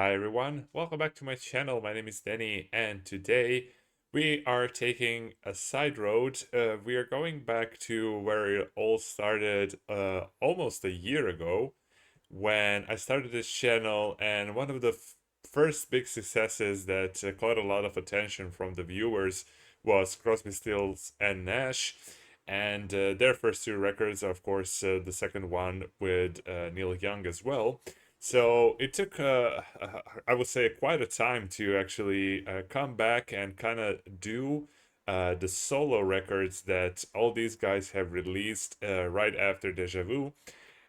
Hi everyone, welcome back to my channel. My name is Danny, and today we are taking a side road. We are going back to where it all started almost a year ago when I started this channel, and one of the first big successes that caught a lot of attention from the viewers was Crosby, Stills, and Nash. And their first two records, of course, the second one with Neil Young as well. So it took, I would say, quite a time to actually come back and kind of do the solo records that all these guys have released right after Deja Vu.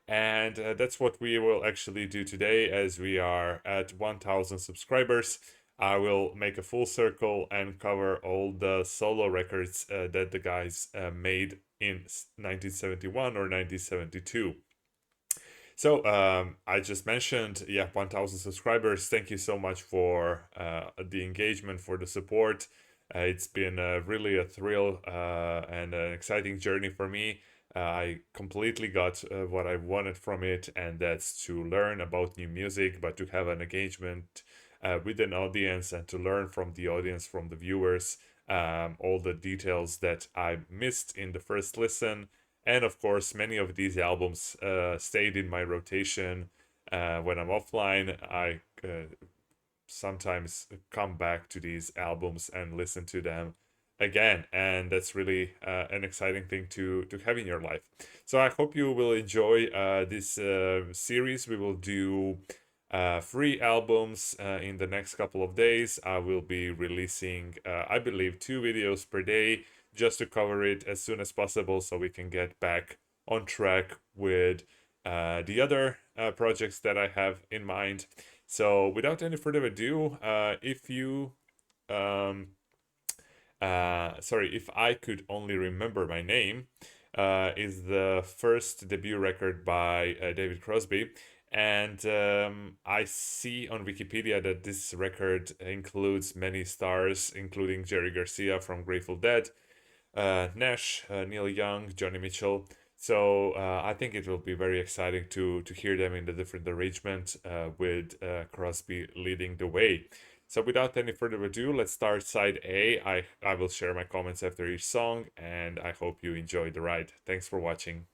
And that's what we will actually do today, as we are at 1000 subscribers. I will make a full circle and cover all the solo records that the guys made in 1971 or 1972. So I just mentioned, yeah, 1000 subscribers. Thank you so much for the engagement, for the support. It's been really a thrill and an exciting journey for me. I completely got what I wanted from it, and that's to learn about new music, but to have an engagement with an audience and to learn from the audience, from the viewers, all the details that I missed in the first listen. And of course, many of these albums stayed in my rotation. When I'm offline, I sometimes come back to these albums and listen to them again, and that's really an exciting thing to have in your life. So I hope you will enjoy this series. We will do 3 albums in the next couple of days. I will be releasing, I believe, 2 videos per day, just to cover it as soon as possible so we can get back on track with the other projects that I have in mind. So without any further ado, if you if I Could Only Remember My Name is the first debut record by David Crosby. And I see on Wikipedia that this record includes many stars, including Jerry Garcia from Grateful Dead, Nash, Neil Young, Johnny Mitchell. So I think it will be very exciting to hear them in the different arrangement with Crosby leading the way. So without any further ado, let's start side A. I will share my comments after each song, and I hope you enjoy the ride. Thanks for watching.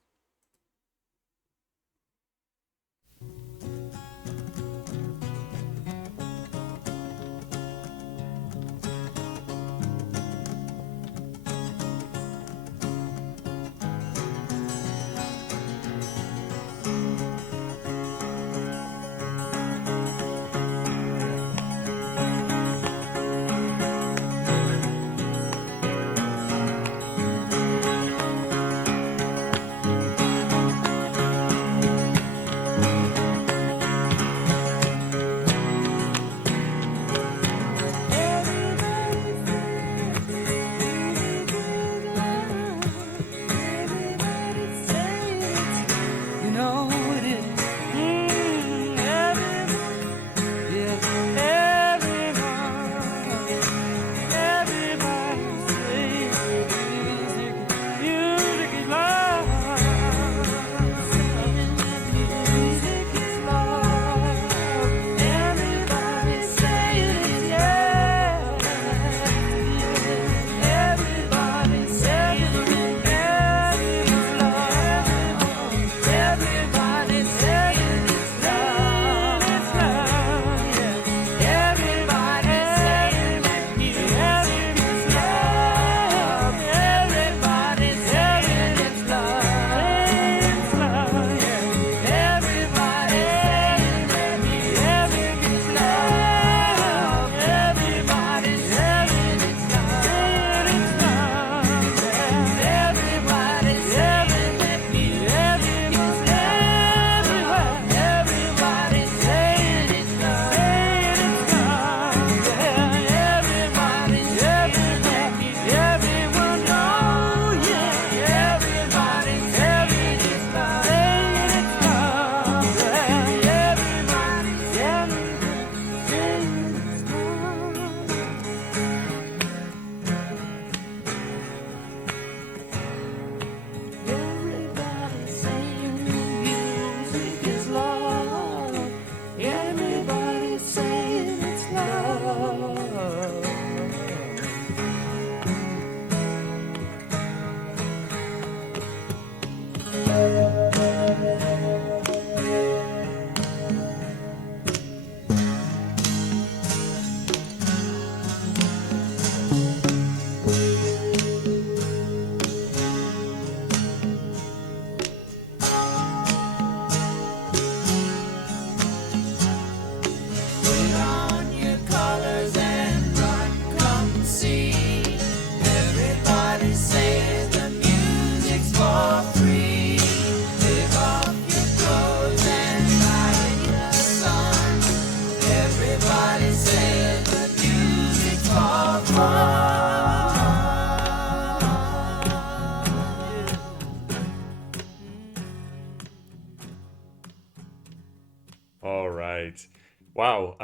Wow.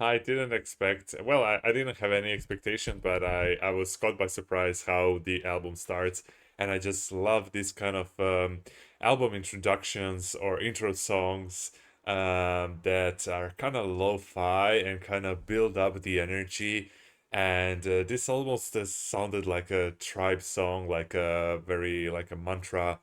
I didn't expect. Well, I didn't have any expectation, but I was caught by surprise how the album starts, and I just love this kind of album introductions or intro songs that are kind of lo-fi and kind of build up the energy. And this almost sounded like a tribe song, like a very like a mantra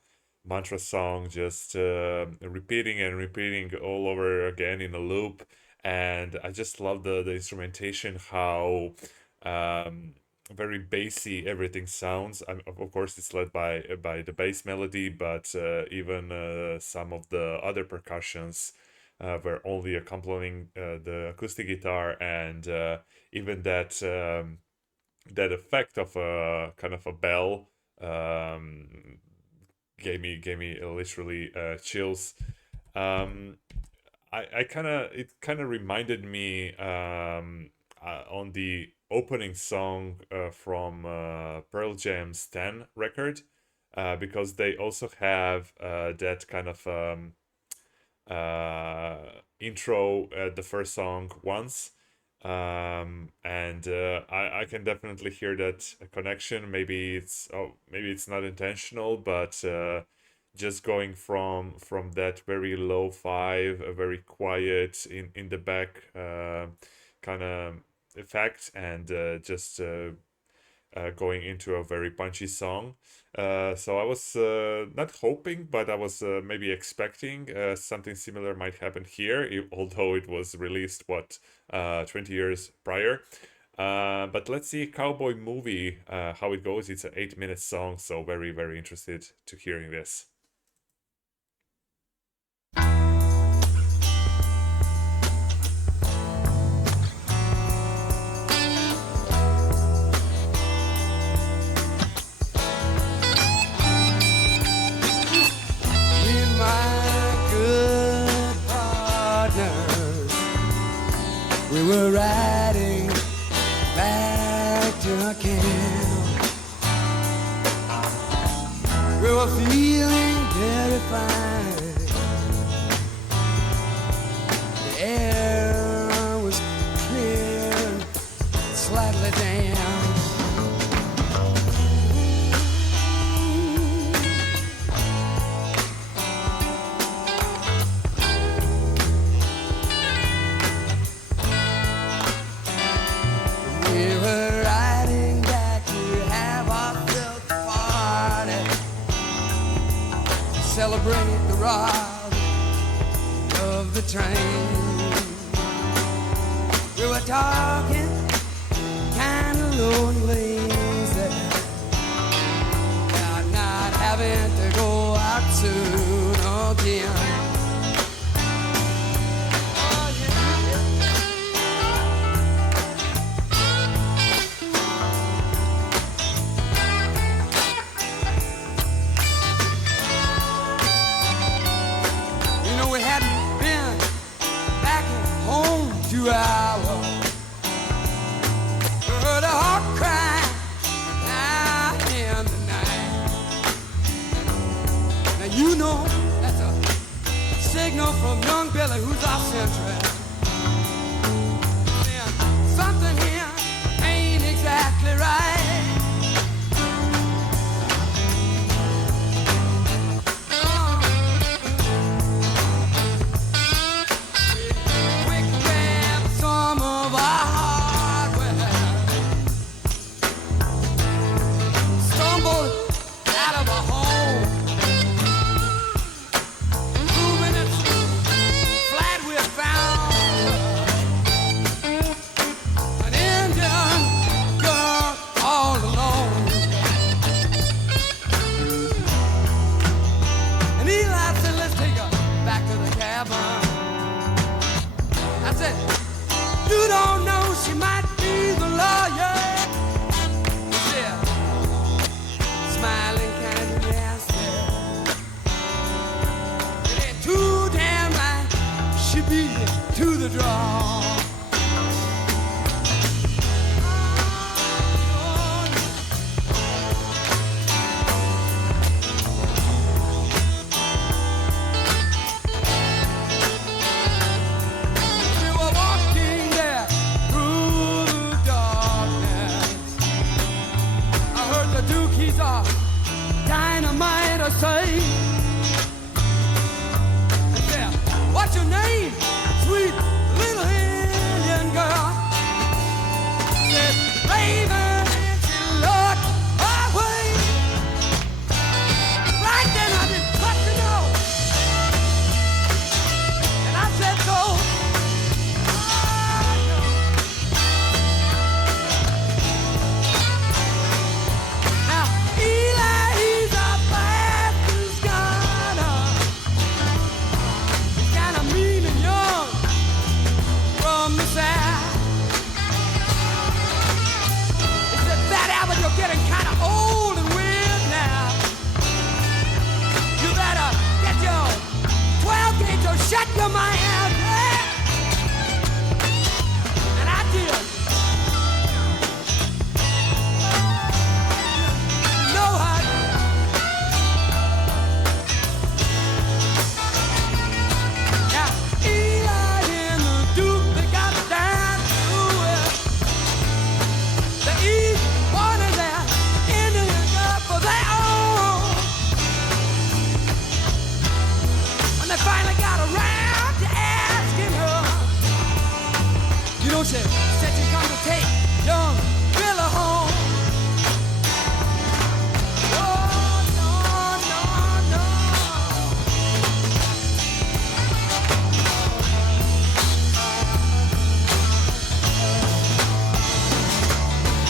song, just repeating and repeating all over again in a loop. And I just love the instrumentation, how um, very bassy everything sounds. Of course, it's led by the bass melody, but even some of the other percussions were only accompanying the acoustic guitar, and even that effect of a kind of a bell um, gave me literally chills. Um, I kind of it kind of reminded me on the opening song from Pearl Jam's 10 record, because they also have that kind of uh, intro at the first song once. And I can definitely hear that connection. Maybe it's not intentional, but just going from that very low five, a very quiet in the back kind of effect, and just going into a very punchy song. So I was not hoping, but I was maybe expecting something similar might happen here, although it was released, 20 years prior. But let's see Cowboy Movie, how it goes. It's an 8 minute song, so very, very interested to hearing this. Me and my good partners, we were riding back to camp. We were feeling very fine. The air was clear and slightly damp. We were riding back to have ourselves a party, celebrate the ride of the train. We were talking kind of low and lazy about not having to go out soon again. You know, we hadn't been back at home 2 hours. We heard a heart cry out in the night. Now you know that's a signal from young Billy, who's our sentry. Saying something here ain't exactly right. Quick grab some of our hardware, stumbled out of a home. 2 minutes flat, we found an Indian girl all alone. And Eli said, let's take her back to the cabin. I said, you don't know, she might be the lawyer. He said, smiling kind of nasty. It ain't too damn right, she beat me to the draw. We were know she said she come to take young Billy home. Oh, no, no, no.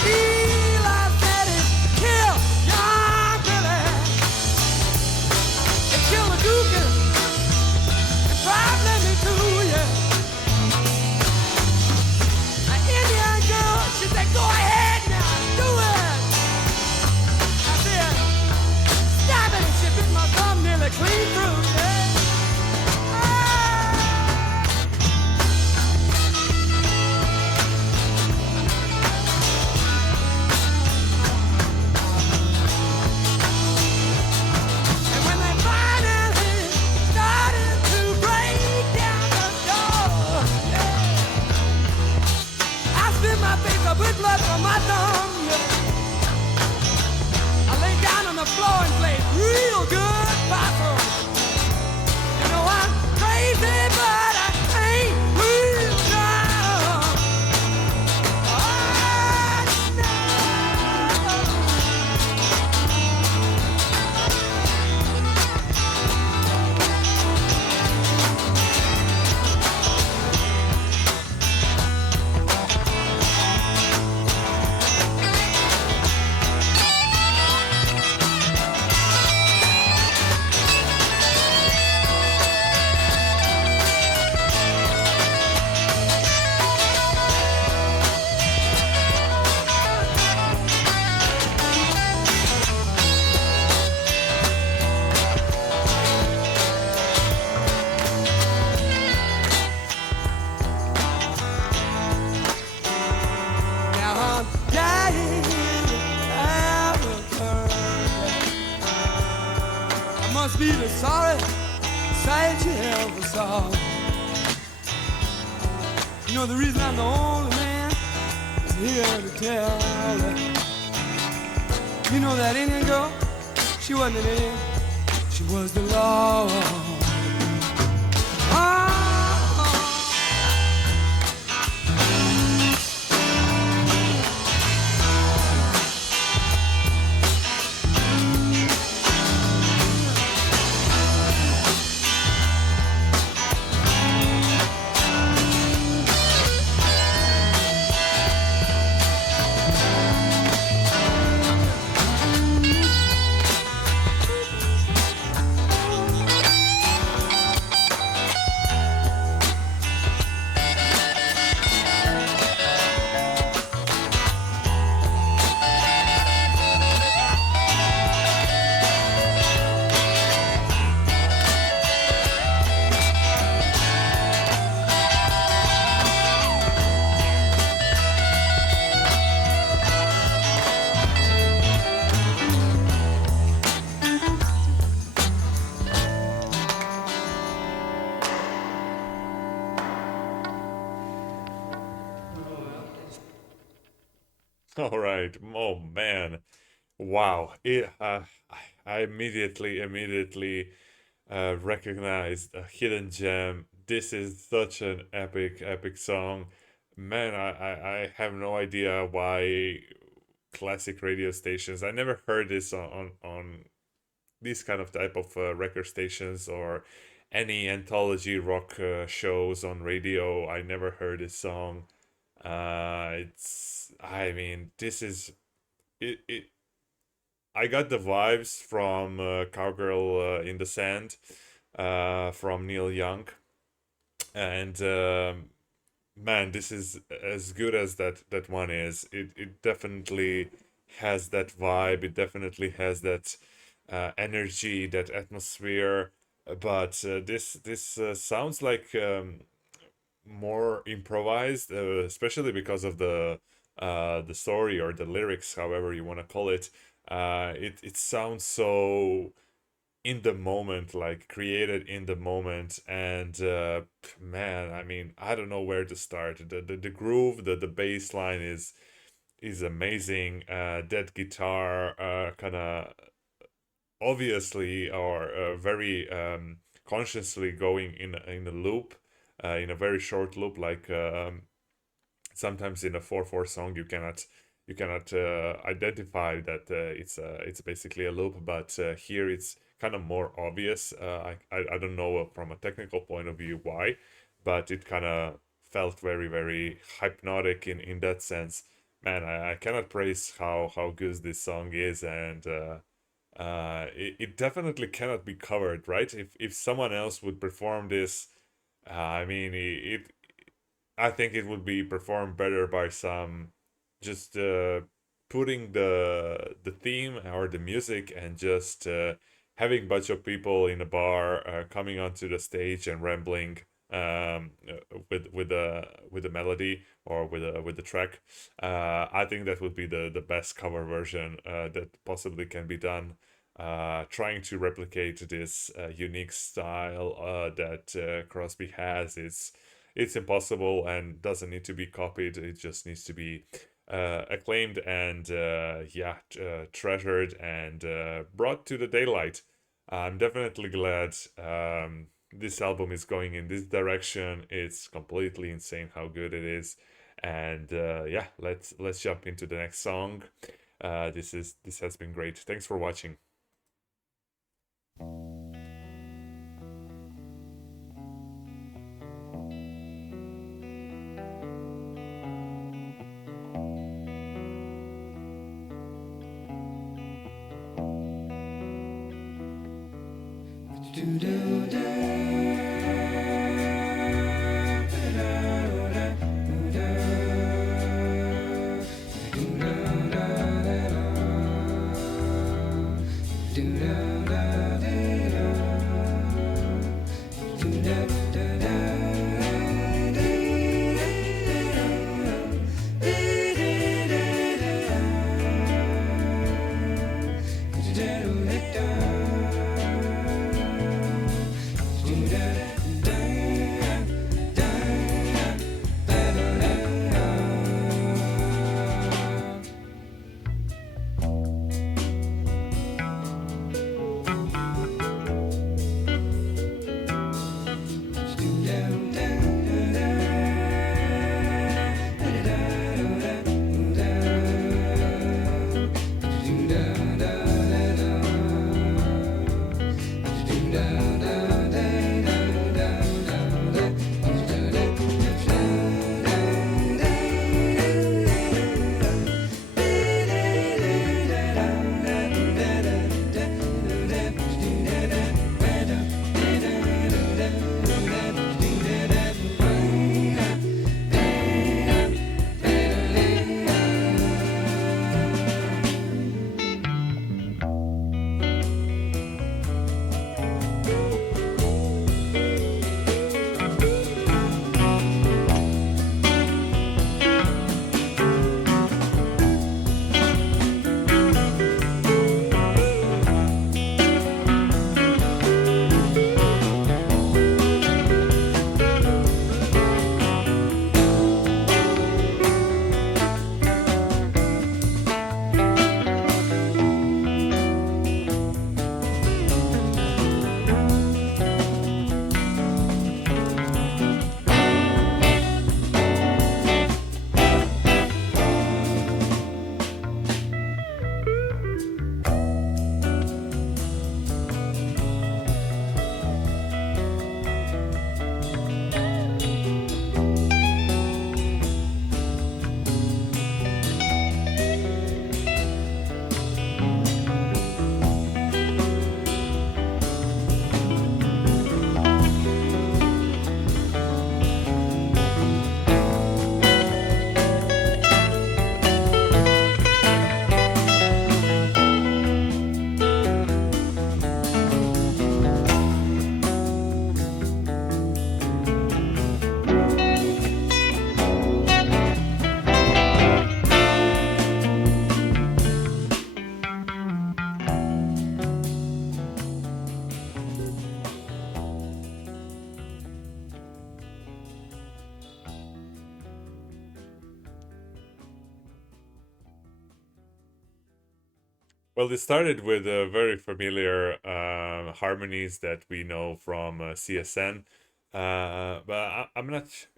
Eli said he killed young Billy. They killed the Duke and probably me too, yeah. An Indian girl, she said, go ahead now, do it. I said, stop it, and she bit my thumb nearly clean through, yeah. Ah. And when they finally started to break down the door, yeah, I spit my face up with blood from my thumb, yeah. I lay down on the floor and played real good possum. You know I'm crazy, but I ain't real dumb. Oh, no. Now I'm dying without a I must be the sorry sight you ever saw. You know the reason I'm the only man is here to tell that. You know that Indian girl, she wasn't an Indian, she was the law. Ah. All right. Oh man. Wow. I immediately recognized a hidden gem. This is such an epic song. Man, I have no idea why classic radio stations. I never heard this on these kind of type of record stations or any anthology rock shows on radio. I never heard this song. I mean, this is it. I got the vibes from Cowgirl in the Sand from Neil Young, and man, this is as good as that one is. It definitely has that vibe. It definitely has that energy, that atmosphere. But this sounds like more improvised, especially because of the story or the lyrics, however you want to call it. It sounds so in the moment, like created in the moment, and man, I mean, I don't know where to start. The groove, the bass line is amazing. That guitar, kind of obviously or very consciously going in a loop, in a very short loop, like sometimes in a 4/4 song you cannot identify that it's basically a loop, but here it's kind of more obvious. I don't know from a technical point of view why, but it kind of felt very very hypnotic in that sense. Man, I cannot praise how good this song is, and it definitely cannot be covered, right? If someone else would perform this, I mean, I think it would be performed better by some just putting the theme or the music and just having a bunch of people in a bar coming onto the stage and rambling with a melody or with the track. I think that would be the best cover version that possibly can be done. Trying to replicate this unique style that Crosby has, it's impossible and doesn't need to be copied. It just needs to be acclaimed and treasured and brought to the daylight. I'm definitely glad this album is going in this direction. It's completely insane how good it is, and yeah, let's jump into the next song. This has been great. Thanks for watching. Well, it started with very familiar harmonies that we know from CSN. But I'm not.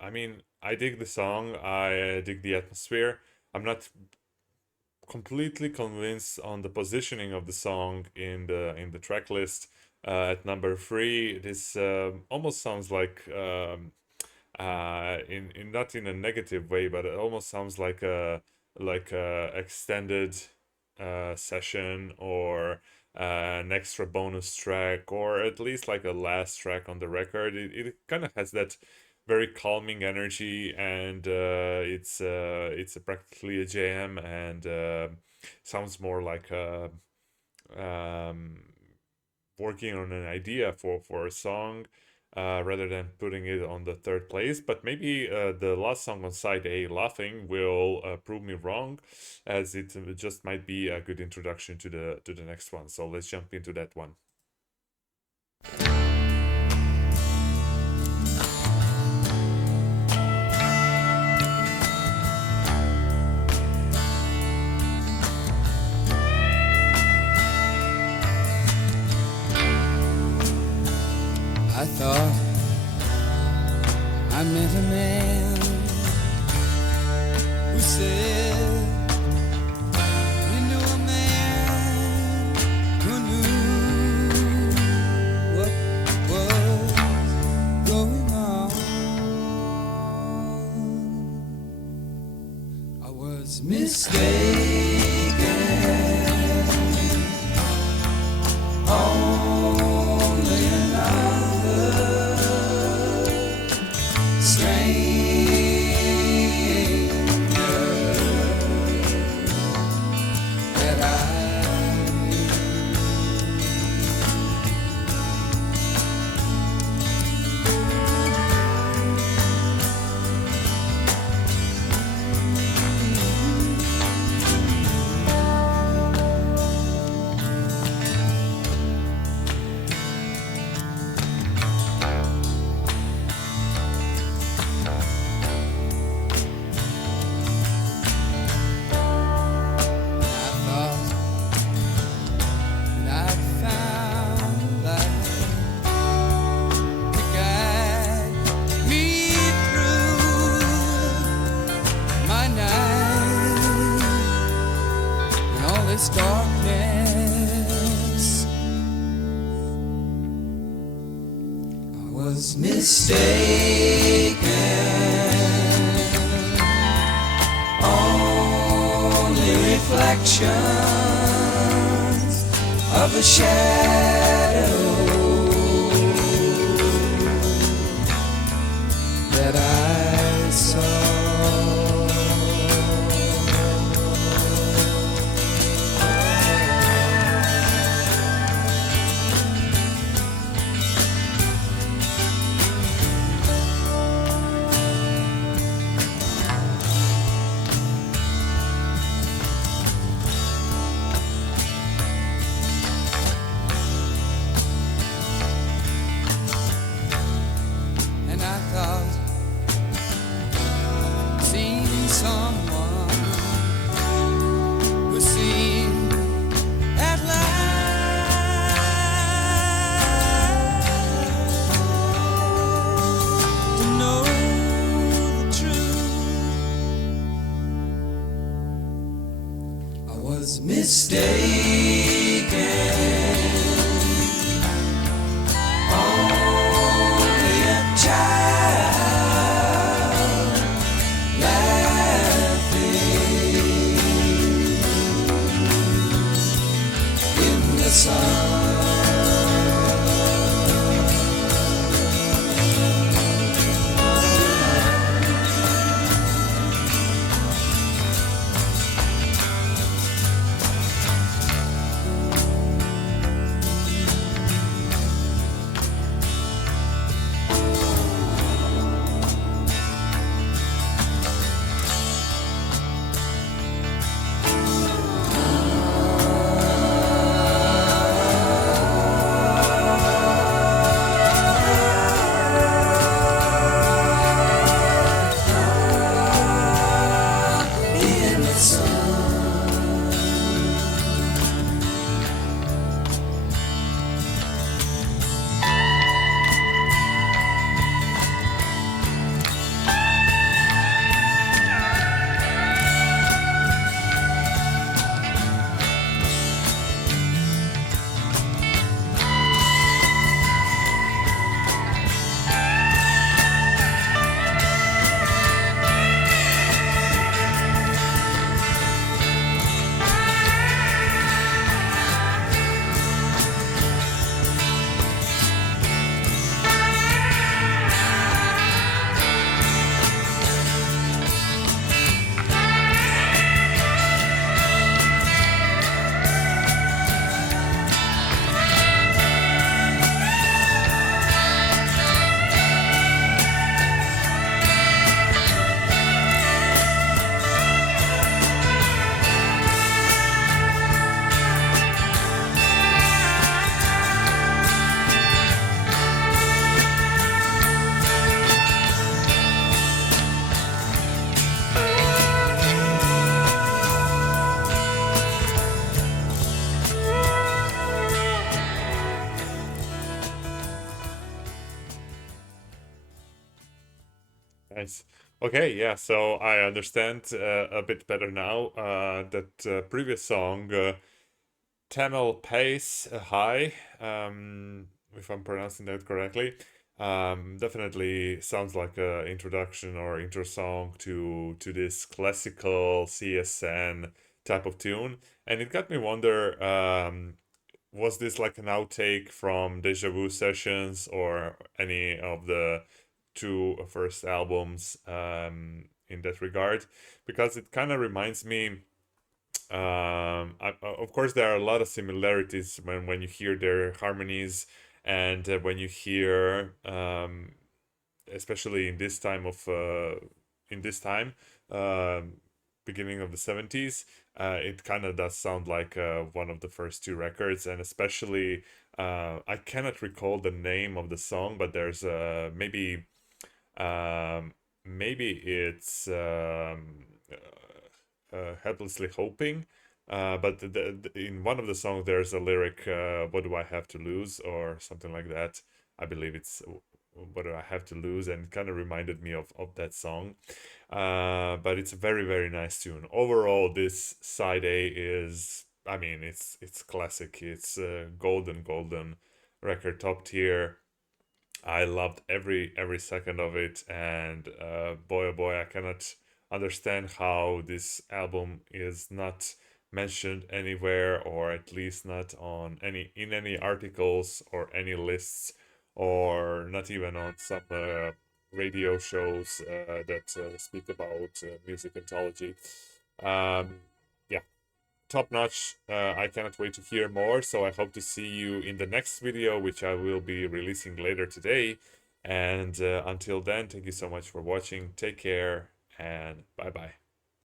I mean, I dig the song. I dig the atmosphere. I'm not completely convinced on the positioning of the song in the track list. At number three, this almost sounds like in not in a negative way, but it almost sounds like a extended session or an extra bonus track, or at least like a last track on the record. It kind of has that very calming energy, and it's practically a jam, and sounds more like um, working on an idea for a song, rather than putting it on the third place. But maybe the last song on side A, Laughing, will prove me wrong, as it just might be a good introduction to the next one. So let's jump into that one. I thought I met a man who said he knew a man who knew what was going on. I was mistaken. Only another stranger that I knew. This darkness, I was mistaken. Only reflections of a shadow that I saw. Okay, yeah, so I understand a bit better now. That previous song, Tamil Pace High, if I'm pronouncing that correctly, definitely sounds like a introduction or intro song to this classical CSN type of tune, and it got me wonder. Was this like an outtake from Deja Vu sessions or any of the two first albums in that regard? Because it kind of reminds me. Of course, there are a lot of similarities when you hear their harmonies and when you hear, especially in this time of in this time, um, beginning of the 70s, it kind of does sound like one of the first two records, and especially I cannot recall the name of the song, but there's um, maybe it's helplessly hoping. But in one of the songs, there's a lyric, "What do I have to lose?" or something like that. I believe it's "What do I have to lose?" and it kind of reminded me of that song. But it's a very very nice tune. Overall, this side A is, I mean, it's classic. It's golden record, top tier. I loved every second of it, and boy oh boy, I cannot understand how this album is not mentioned anywhere, or at least not on any articles or any lists, or not even on some radio shows that speak about music anthology. Um, yeah, top notch. I cannot wait to hear more. So I hope to see you in the next video, which I will be releasing later today. And until then, thank you so much for watching. Take care and bye bye.